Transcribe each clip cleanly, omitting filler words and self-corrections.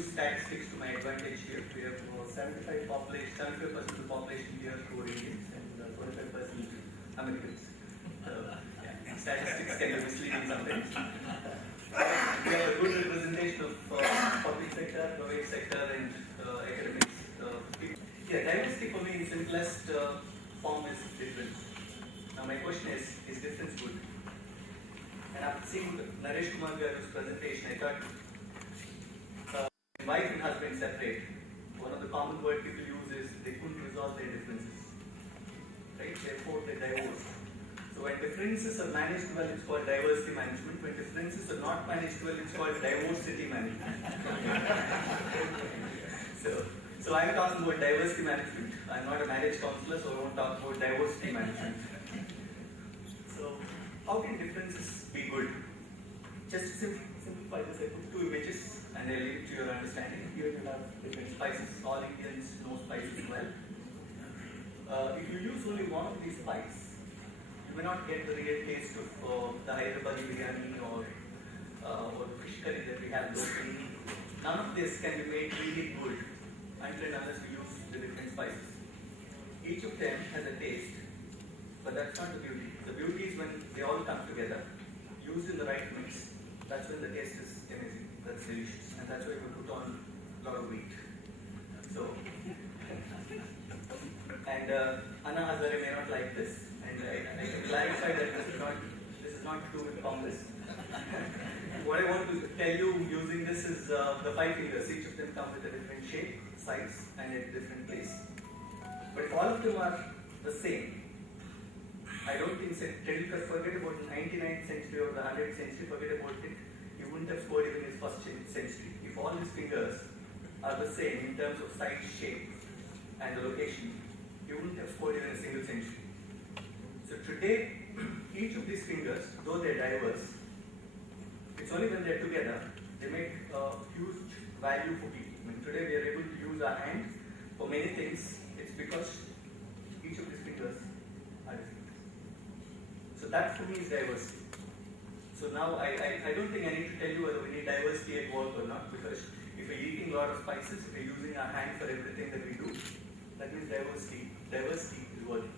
use statistics to my advantage here. We have 75% of the population here who are Indians and 25% Americans. Statistics can be misleading sometimes. We have a good representation of public sector, private sector, and academics. Diversity for me in simplest form is difference. Now my question is difference good? And after seeing Naresh Kumar Garu's presentation, I thought wife and husband separate. One of the common words people use is they couldn't resolve their differences. Right? Therefore they divorced. So when differences are managed well, it's called diversity management. When differences are not managed well, it's called diversity management. So I'm talking about diversity management. I'm not a marriage counselor, so I won't talk about diversity management. So how can differences be good? Just to simplify this, I put two images and I leave it to your understanding. Here you have different spices. All Indians know spices well. If you use only one of these spices, you may not get the real taste of the Hyderabadi biryani or fish curry that we have locally. None of this can be made really good until and unless we use the different spices. Each of them has a taste, but that's not the beauty. The beauty is when they all come together, used in the right mix. That's when the taste is amazing. That's delicious, and that's why we put on a lot of wheat. So, and Anna Hazare may not like this, and I can clarify that this is not to do with Congress. What I want to tell you using this is the 5 fingers. Each of them come with a different shape, size, and a different place. But if all of them are the same, I don't think Tendulkar, forget about the 99th century or the 100th century, forget about it. He wouldn't have scored even his first century. If all his fingers are the same in terms of size, shape, and the location, he wouldn't have scored even a single century. So today, each of these fingers, though they're diverse, it's only when they're together, they make a huge value for people. I mean, today we are able to use our hand for many things. It's because each of these fingers are different. So that for me is diversity. So now I don't think I need to tell you whether we need diversity at work or not, because if we're eating a lot of spices, if we're using our hand for everything that we do, that means diversity is working.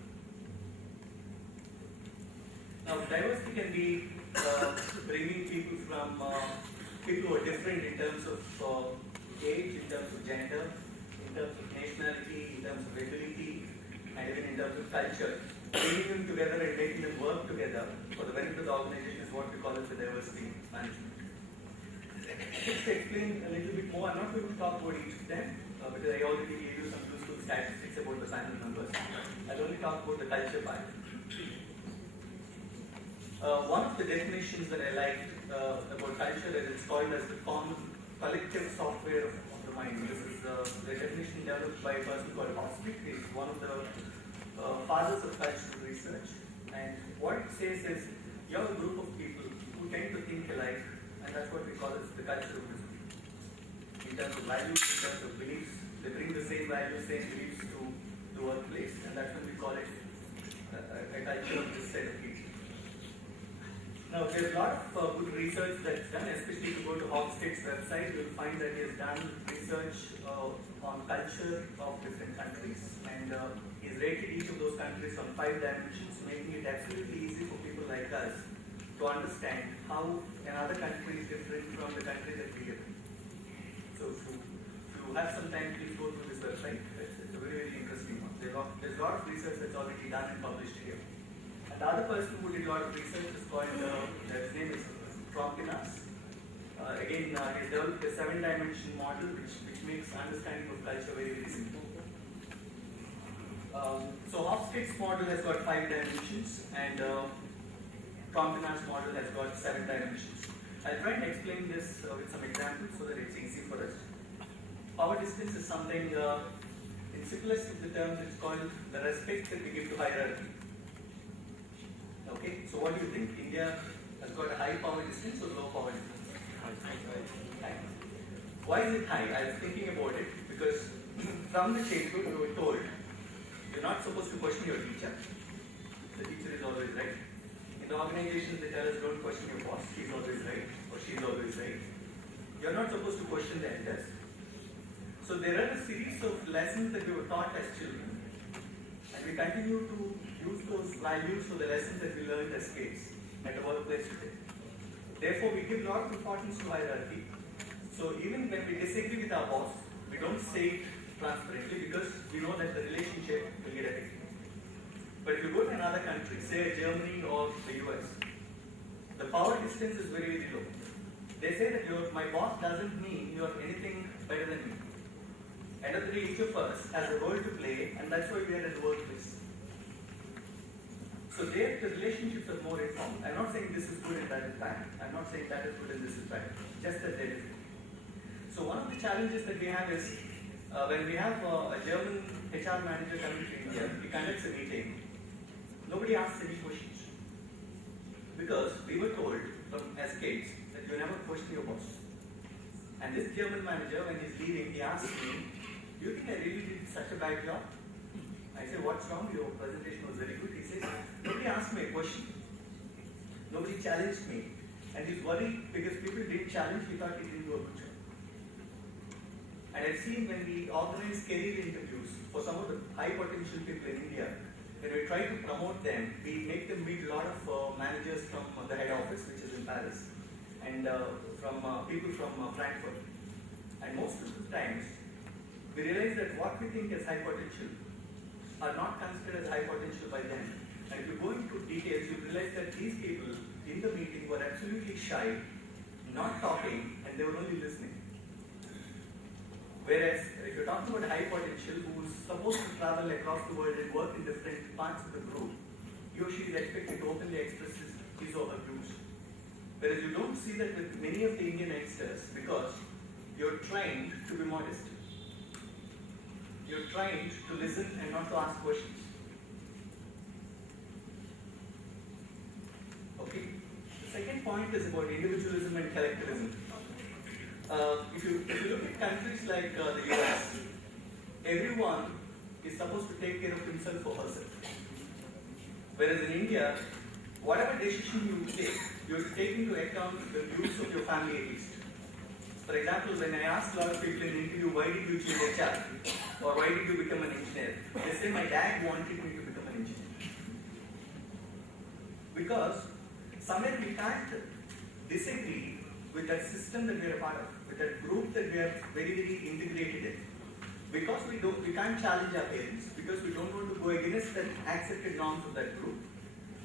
Now diversity can be bringing people from people who are different in terms of age, in terms of gender, in terms of nationality, in terms of ability, and even in terms of culture. Bringing them together and making them work together for the benefit of the organization is what we call as the diversity management. Just to explain a little bit more, I'm not going to talk about each of them because I already gave you some useful statistics about the panel members. I'll only talk about the culture part. One of the definitions that I liked about culture is it's called as the common collective software of the mind. This is the definition developed by a person called Hofstede. He's one of the fathers of cultural research. And what it says is you're a group of people who tend to think alike, and that's what we call as the culture of wisdom. In terms of values, in terms of beliefs, they bring the same values, same beliefs to the workplace, and that's when we call it a culture of this set of people. Now, there's a lot of good research that's done, especially if you go to Hofstede's website, you'll find that he has done research on culture of different countries, and he's rated each of those countries on 5 dimensions, making it absolutely easy for people like us to understand how another country is different from the country that we live in. So, if you have some time, please go through this website. It's a very, very interesting one. There's a lot of research that's already done and published here. And the other person who did a lot of research is called, his name is Trompinas. Again, he's developed a 7-dimension model which makes understanding of culture very, very simple. So Hofstede's model has got 5 dimensions and Trompinas' model has got 7 dimensions. I'll try and explain this with some examples so that it's easy for us. Power distance is something, in simplest of the terms, it's called the respect that we give to hierarchy. Okay, so what do you think? India has got a high power distance or low power distance? High. Why is it high? I was thinking about it because from the childhood we were told you're not supposed to question your teacher. The teacher is always right. In the organizations they tell us don't question your boss, he's always right or she's always right. You're not supposed to question the elders. So there are a series of lessons that we were taught as children, and we continue to use those values for the lessons that we learned as kids at the workplace today. Therefore, we give a lot of importance to hierarchy. So even when we disagree with our boss, we don't say it transparently because we know that the relationship will get affected. But if you go to another country, say Germany or the US, the power distance is very, very low. They say that my boss doesn't mean you're anything better than me. End of the day, each of us has a role to play, and that's why we are in the workplace. So there, the relationships are more informed. I'm not saying this is good and that is bad. I'm not saying that is good and this is bad. Just that there is. So one of the challenges that we have is when we have a German HR manager coming to India, he conducts a meeting. Nobody asks any questions because we were told as kids that you never question your boss. And this German manager, when he's leaving, he asked me, "Do you think I really did such a bad job?" I said, "What's wrong? Your presentation was very good." He says, "Nobody asked me a question. Nobody challenged me." And he's worried because people didn't challenge, he thought he didn't do a good job. And I've seen when we organize career interviews for some of the high potential people in India, when we try to promote them, we make them meet a lot of managers from the head office, which is in Paris, and from people from Frankfurt. And most of the times, we realize that what we think is high potential are not considered as high potential by them. And if you go into details, you realize that these people in the meeting were absolutely shy, not talking, and they were only listening. Whereas, if you're talking about high potential who's supposed to travel across the world and work in different parts of the group, he or she is expected to openly express his or her views. Whereas you don't see that with many of the Indian youngsters because you're trained to be modest. You're trained to listen and not to ask questions. Okay. The second point is about individualism and collectivism. If you look at countries like the US, everyone is supposed to take care of himself or herself. Whereas in India, whatever decision you take, you have to take into account the views of your family at least. For example, when I ask a lot of people in the interview, why did you choose HR? Or why did you become an engineer? They say, my dad wanted me to become an engineer. Because somewhere we can't disagree with that system that we are a part of, with that group that we are very, very integrated in. Because we can't challenge our parents, because we don't want to go against the accepted norms of that group,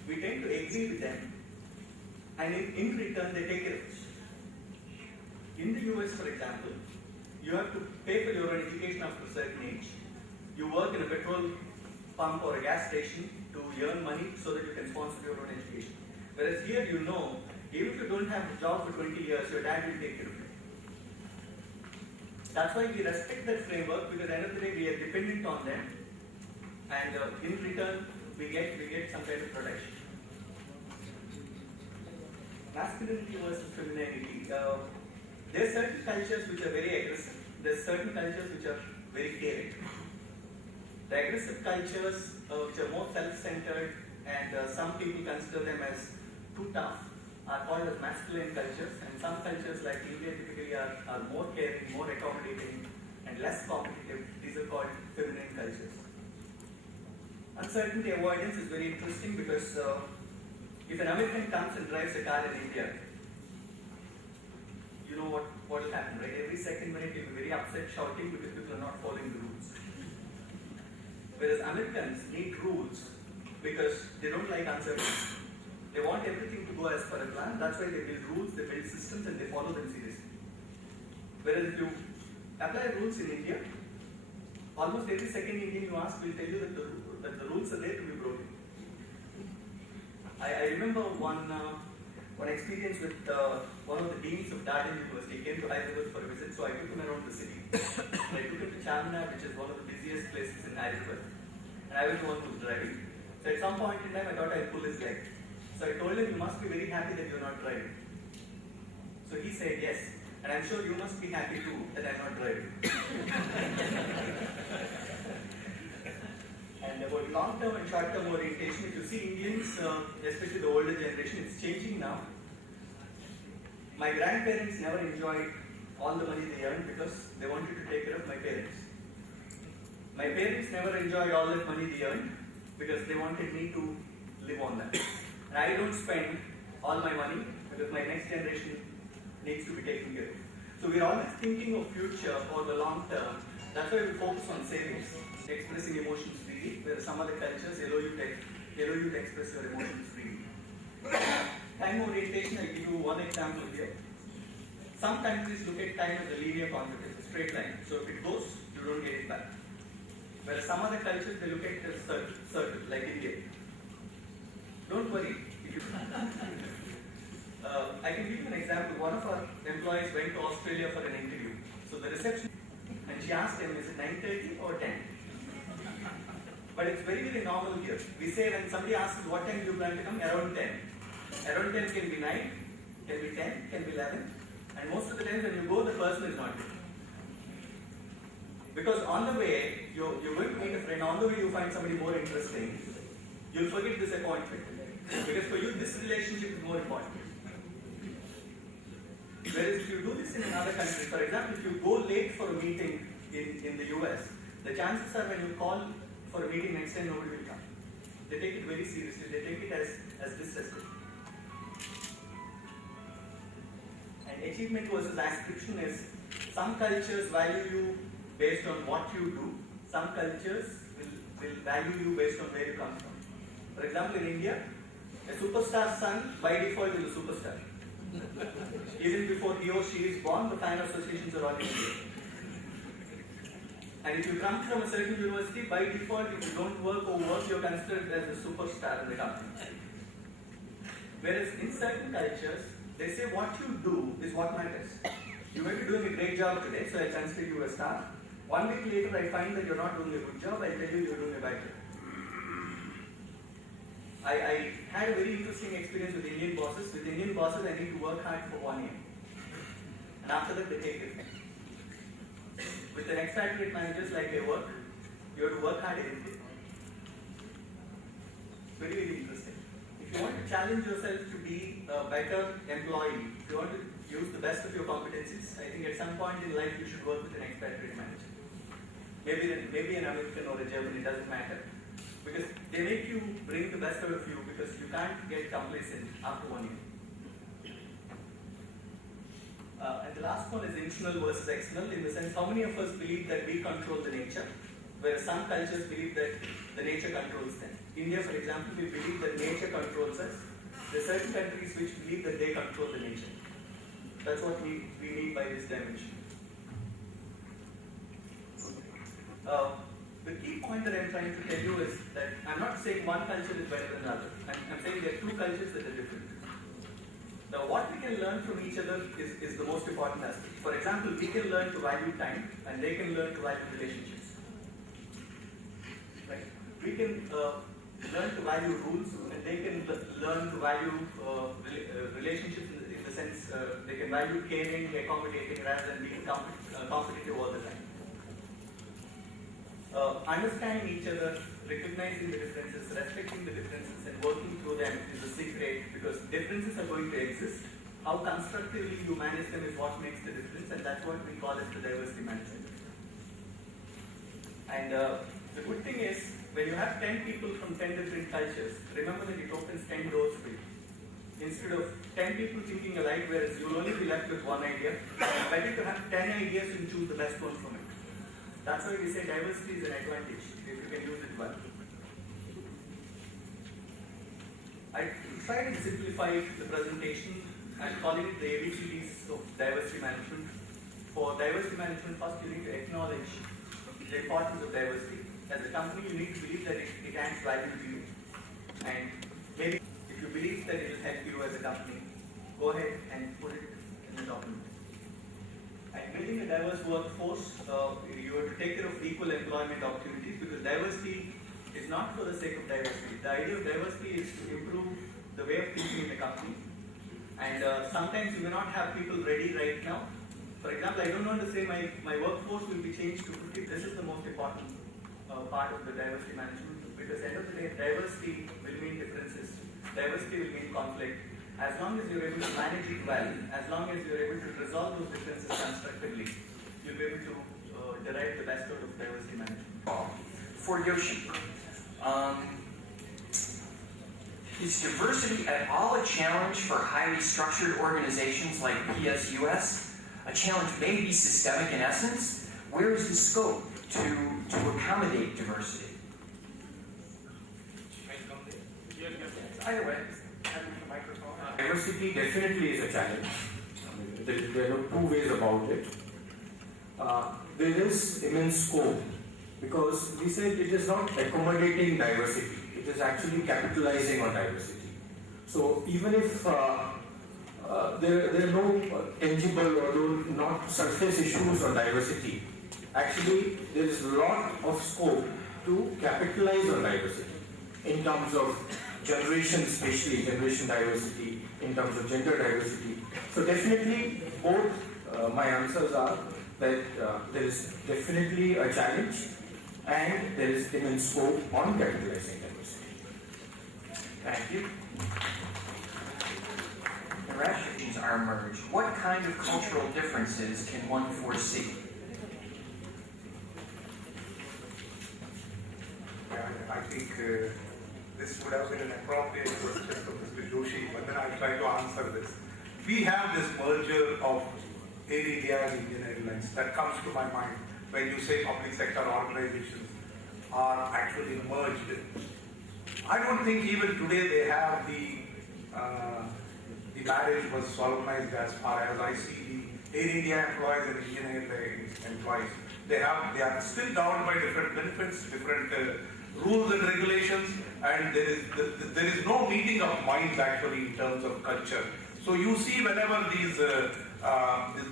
we tend to agree with them, and in return they take care of us. In the US, for example, you have to pay for your own education after a certain age. You work in a petrol pump or a gas station to earn money so that you can sponsor your own education. Whereas here you know, even if you don't have a job for 20 years, your dad will take care of you. That's why we respect that framework, because at the end of the day we are dependent on them, and in return we get some kind of protection. Masculinity versus femininity. There are certain cultures which are very aggressive. There are certain cultures which are very caring. The aggressive cultures which are more self-centered and some people consider them as too tough are called as masculine cultures, and some cultures like India typically are more caring, more accommodating and less competitive. These are called feminine cultures. Uncertainty avoidance is very interesting because if an American comes and drives a car in India, you know what will happen, right? Every second minute he'll be very upset, shouting because people are not following the rules. Whereas Americans need rules because they don't like uncertainty. They want everything to go as per a plan. That's why they build rules, they build systems, and they follow them seriously. Whereas if you apply rules in India, almost every second Indian you ask will tell you that the rules are there to be broken. I remember one experience with one of the deans of Darden University. He came to Hyderabad for a visit, so I took him around the city. I took him to Charminar, which is one of the busiest places in Hyderabad, and I was the one who was driving. So at some point in time, I thought I'd pull his leg. So I told him, you must be very happy that you're not driving. So he said, yes, and I'm sure you must be happy too that I'm not driving. And about long-term and short-term orientation, if you see Indians, especially the older generation, it's changing now. My grandparents never enjoyed all the money they earned because they wanted to take care of my parents. My parents never enjoyed all that money they earned because they wanted me to live on that. And I don't spend all my money because my next generation needs to be taken care of. So we're always thinking of future or the long term. That's why we focus on savings, expressing emotions freely, whereas some other cultures allow you to express your emotions freely. Time orientation, I'll give you one example here. Some countries look at time as a linear concept, it's a straight line. So if it goes, you don't get it back. Whereas some other cultures, they look at it as circle, like India. Don't worry. If you I can give you an example. One of our employees went to Australia for an interview. So the reception, and she asked him, is it 9:30 or 10? But it's very, very normal here. We say when somebody asks what time you plan to come, around 10. Around 10 can be 9, can be 10, can be 11. And most of the time when you go, the person is not there. Because on the way, you're going to meet a friend, on the way you find somebody more interesting, you'll forget this appointment. Because for you, this relationship is more important. Whereas if you do this in another country, for example, if you go late for a meeting in the US, the chances are when you call for a meeting next time, nobody will come. They take it very seriously. They take it as disrespect. And achievement versus ascription is, some cultures value you based on what you do. Some cultures will value you based on where you come from. For example, in India, a superstar's son by default is a superstar. Even before he or she is born, the fan associations are already there. And if you come from a certain university, by default, if you don't work or work, you're considered as a superstar in the company. Whereas in certain cultures, they say what you do is what matters. You may be doing a great job today, so I consider you a star. 1 week later, I find that you're not doing a good job, I tell you you're doing a bad job. I had a very interesting experience with Indian bosses. With Indian bosses, I need to work hard for 1 year. And after that, they take it. With the expatriate managers like they work, you have to work hard every day. Very, very interesting. If you want to challenge yourself to be a better employee, if you want to use the best of your competencies, I think at some point in life you should work with an expatriate manager. Maybe an American or a German, it doesn't matter. Because they make you bring the best out of you because you can't get complacent after 1 year. And the last one is internal versus external, in the sense how many of us believe that we control the nature, whereas some cultures believe that the nature controls them. India, for example, we believe that nature controls us. There are certain countries which believe that they control the nature. That's what we mean by this dimension. The key point that I'm trying to tell you is that I'm not saying one culture is better than another. I'm saying there are two cultures that are different. Now, what we can learn from each other is the most important aspect. For example, we can learn to value time, and they can learn to value relationships. Right? We can learn to value rules, and they can learn to value relationships in the sense they can value caring, accommodating, rather than being competitive all the time. Understanding each other, recognizing the differences, respecting the differences, and working through them is the secret, because differences are going to exist. How constructively you manage them is what makes the difference, and that's what we call as the diversity management. And the good thing is, when you have 10 people from 10 different cultures, remember that it opens 10 doors for you. Instead of 10 people thinking alike, whereas you'll only be left with one idea, it's better to have 10 ideas and choose the best one from it. That's why we say diversity is an advantage, if you can use it well. I tried to simplify the presentation and calling it the ABCDs of diversity management. For diversity management, first you need to acknowledge the importance of diversity. As a company, you need to believe that it adds value to you. And maybe if you believe that it will help you as a company, go ahead and put it in the document. And building a diverse workforce, you have to take care of equal employment opportunities, because diversity is not for the sake of diversity. The idea of diversity is to improve the way of thinking in a company. And sometimes you may not have people ready right now. For example, I don't want to say my workforce will be changed to 50. This is the most important part of the diversity management, because at the end of the day, diversity will mean differences. Diversity will mean conflict. as long as you're able to manage it well, as long as you're able to resolve those differences constructively, you'll be able to derive the best out of diversity management. For Yoshi, is diversity at all a challenge for highly structured organizations like PSUS? A challenge may be systemic in essence. Where is the scope to accommodate diversity? Either way, having the microphone. Diversity definitely is a challenge. There are no two ways about it. There is immense scope because we said it is not accommodating diversity, it is actually capitalizing on diversity. So even if there are no tangible or not surface issues on diversity, actually there is a lot of scope to capitalize on diversity in terms of generation, especially generation diversity, in terms of gender diversity. So definitely both my answers are that there is definitely a challenge and there is immense scope on capitalizing diversity. Thank you. Interactions are merged. What kind of cultural differences can one foresee? I think this would have been an appropriate question for Mr. Joshi, but then I'll try to answer this. We have this merger of Air India and Indian Airlines that comes to my mind when you say public sector organizations are actually merged. I don't think even today they have the marriage was solemnized as far as I see the Air India employees and Indian Airlines employees. They are still bound by different benefits, different rules and regulations, and there is no meeting of minds actually in terms of culture. So you see whenever these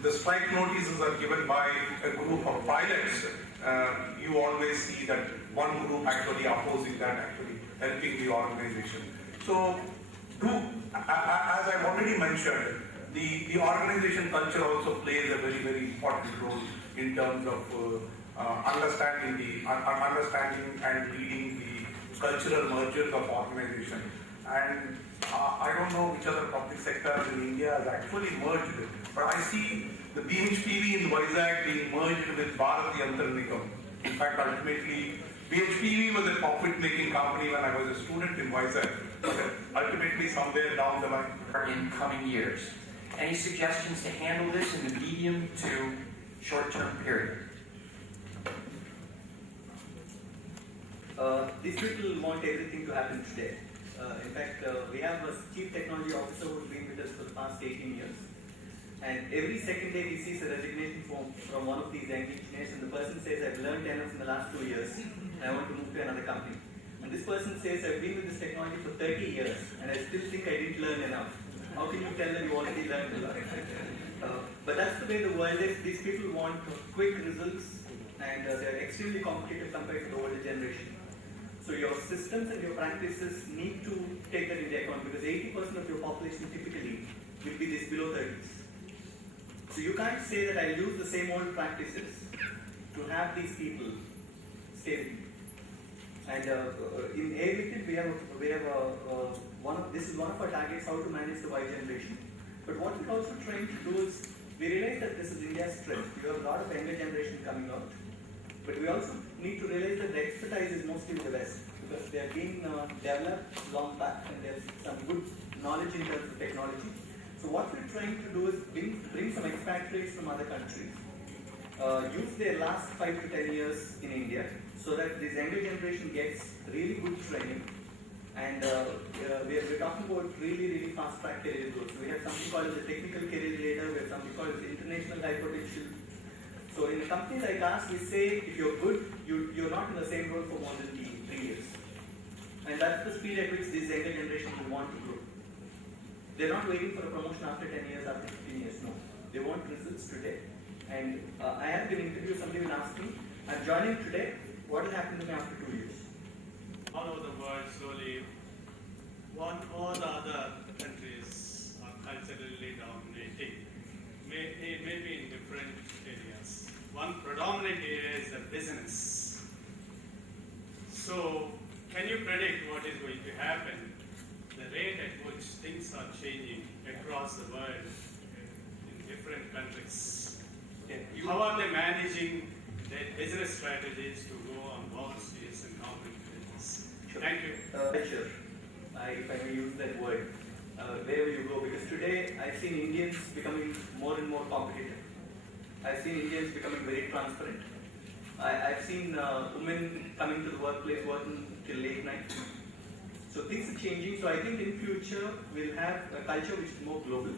the strike notices are given by a group of pilots, you always see that one group actually opposing that, actually helping the organization. So as I've already mentioned, the organization culture also plays a very, very important role in terms of understanding and leading the cultural mergers of organization. And I don't know which other public sectors in India has actually merged, but I see the BHPV in Vizag being merged with Bharati Antar Nigam. In fact, ultimately, BHPV was a profit-making company when I was a student in Vizag, but ultimately somewhere down the line. In coming years, any suggestions to handle this in the medium to short-term period? These people want everything to happen today. In fact, we have a chief technology officer who's been with us for the past 18 years. And every second day we see a resignation from one of these young engineers, and the person says, I've learned enough in the last 2 years, and I want to move to another company. And this person says, I've been with this technology for 30 years, and I still think I didn't learn enough. How can you tell them you already learned a lot? But that's the way the world is. These people want quick results, and they're extremely competitive compared to the older generation. So your systems and your practices need to take that into account, because 80% of your population typically will be this below 30s. So you can't say that I'll use the same old practices to have these people stay with me. And in AirLiquid, this is one of our targets, how to manage the Y generation. But what we're also trying to do is, we realize that this is India's strength. We have a lot of younger generation coming out. But we also need to realize that the expertise is mostly with the West, because they have been developed long back and there's some good knowledge in terms of technology. So what we're trying to do is bring some expatriates from other countries, use their last 5 to 10 years in India, so that this younger generation gets really good training. And we're talking about really fast track career growth. So we have something called the technical career ladder, we have something called the international high potential. So in a company like us, we say if you're good, you're not in the same role for more than 3 years. And that's the speed at which this younger generation will want to grow. They're not waiting for a promotion after 10 years, after 15 years, no. They want results today. And I have been interviewed, somebody will ask me, I'm joining today, what will happen to me after 2 years? All over the world, slowly, one or the other countries are culturally dominating, maybe in different areas. One predominant area is the business. So, can you predict what is going to happen the rate at which things are changing across the world in different countries. How are they managing their business strategies to go on overseas and compete with this? Thank you. Sure. If I may use that word, wherever you go, because today I've seen Indians becoming more and more competitive. I've seen Indians becoming very transparent. I've seen women coming to the workplace working till late night. So things are changing. So I think in future we'll have a culture which is more global.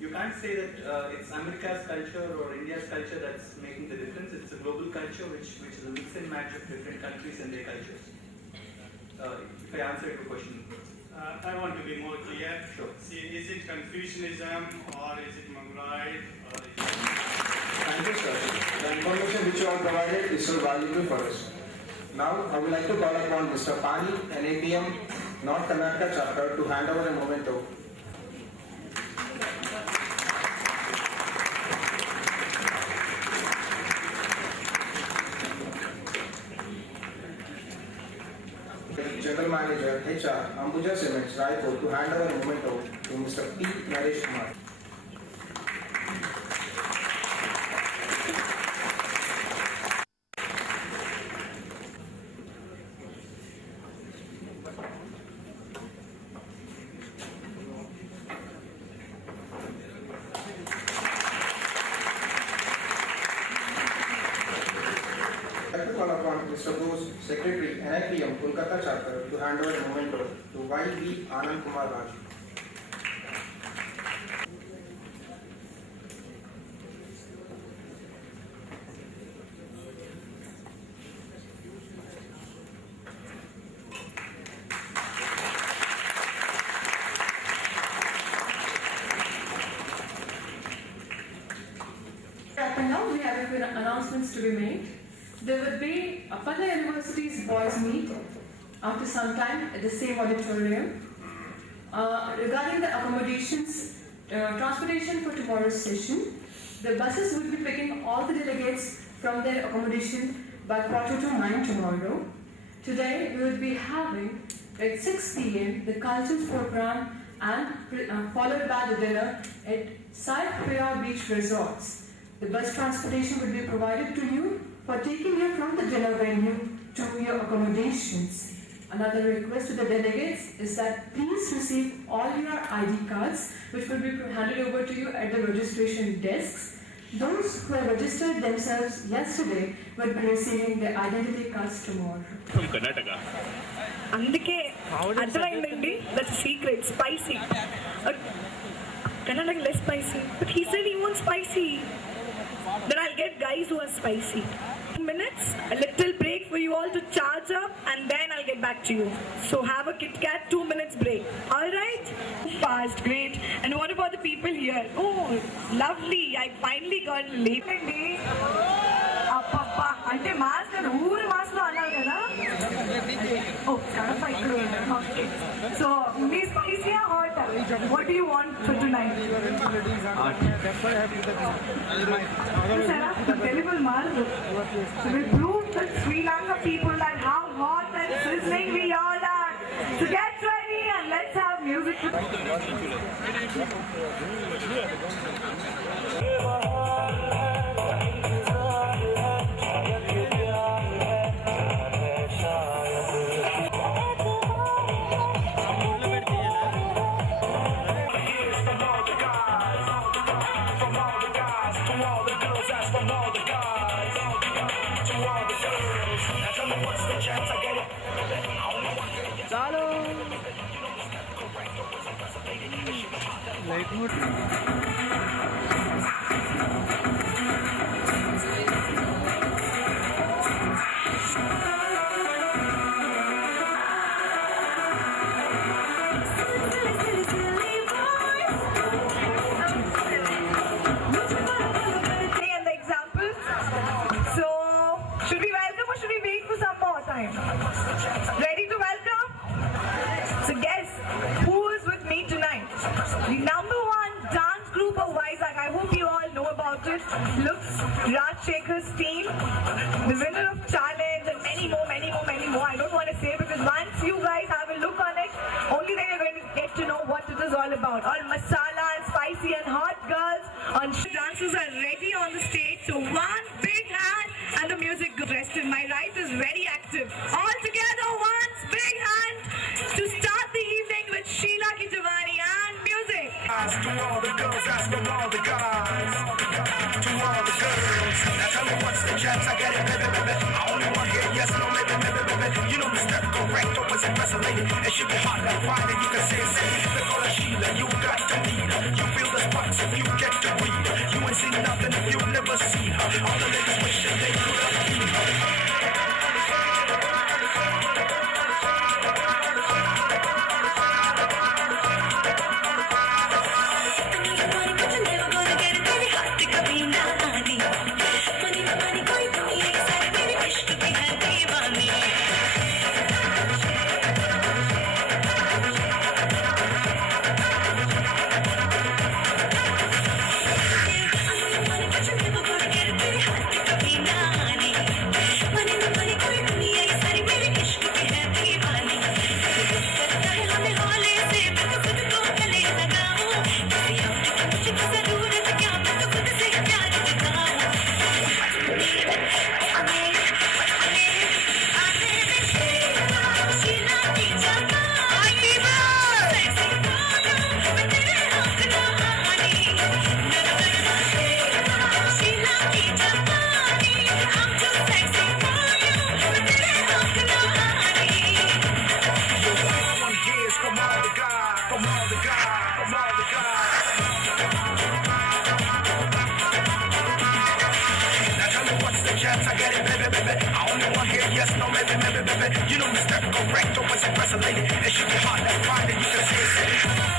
You can't say that it's America's culture or India's culture that's making the difference. It's a global culture which is a mix and match of different countries and their cultures. If I answer your question. I want to be more clear. Sure. See, is it Confucianism or is it Mongoloid or is it... Thank you, sir. The information which you have provided is so valuable for us. Now, I would like to call upon Mr. Pani, NAPM North Karnataka chapter, to hand over a memento. General Manager, HR, Ambuja Cements, Raipur, to hand over a memento to Mr. P. Naresh Kumar. I like to call upon Mr. Bose, Secretary, NIPM, Kolkata chapter, to hand over a memento to Y.V. Anand Kumar Raj. Wrapping up, we have a few announcements to be made. There will be a Patna University's boys meet after some time at the same auditorium. Regarding the accommodations, transportation for tomorrow's session, the buses will be picking all the delegates from their accommodation by 8:45 tomorrow. Today we will be having at 6 p.m. the cultures program and followed by the dinner at Side Priya Beach Resorts. The bus transportation will be provided to you for taking you from the dinner venue to your accommodations. Another request to the delegates is that please receive all your ID cards, which will be handed over to you at the registration desks. Those who have registered themselves yesterday will be receiving their identity cards tomorrow. From Karnataka. అందుకే అర్థమైందండి that's secret spicy Karnataka less spicy but he said he wants spicy then I'll get guys who are spicy 2 minutes a little break for you all to charge up and then I'll get back to you so have a Kit Kat 2 minutes break alright fast great and what about the people here oh lovely I finally got late అప్పప్ప అంటే mask ఊరు mask లో అన్నారు కదా ఓ కడప ఇక్కడ okay so me spicy hot what do you want for tonight terrible marvel so we proved that Sri Lanka people that how hot and sizzling we all are so get ready and let's have music Ready to welcome? So guess who is with me tonight? The #1 dance group of Vizag. I hope you all know about it. Looks Raj Shekhar's team, the winner of challenge and many more. I don't want to say because once you guys have a look on it, only then you're going to all masala and spicy and hot girls. Dancers are ready on the stage, so one big hand and the music goes. And my right is very active. All together, one big hand to start the evening with Sheila Ki Jawani and music. To all the girls, asking all the guys. To all the girls, now tell me what's the chance? I get it, baby, baby. I only want to hear yes, no, maybe, maybe, baby. You know me, step correct, always impressive lady. It should be hot like fire, you can say, they call her Sheila, you got to meet her. You feel the sparks if you get to read her. You ain't seen nothing if you've never seen her. All the ladies wishing they could have seen her. I get it, baby, baby. I only want to hear yes, no, maybe, maybe, baby. You know me, step correct, always impressive lady. It should be hot, that's fine, and you can say it.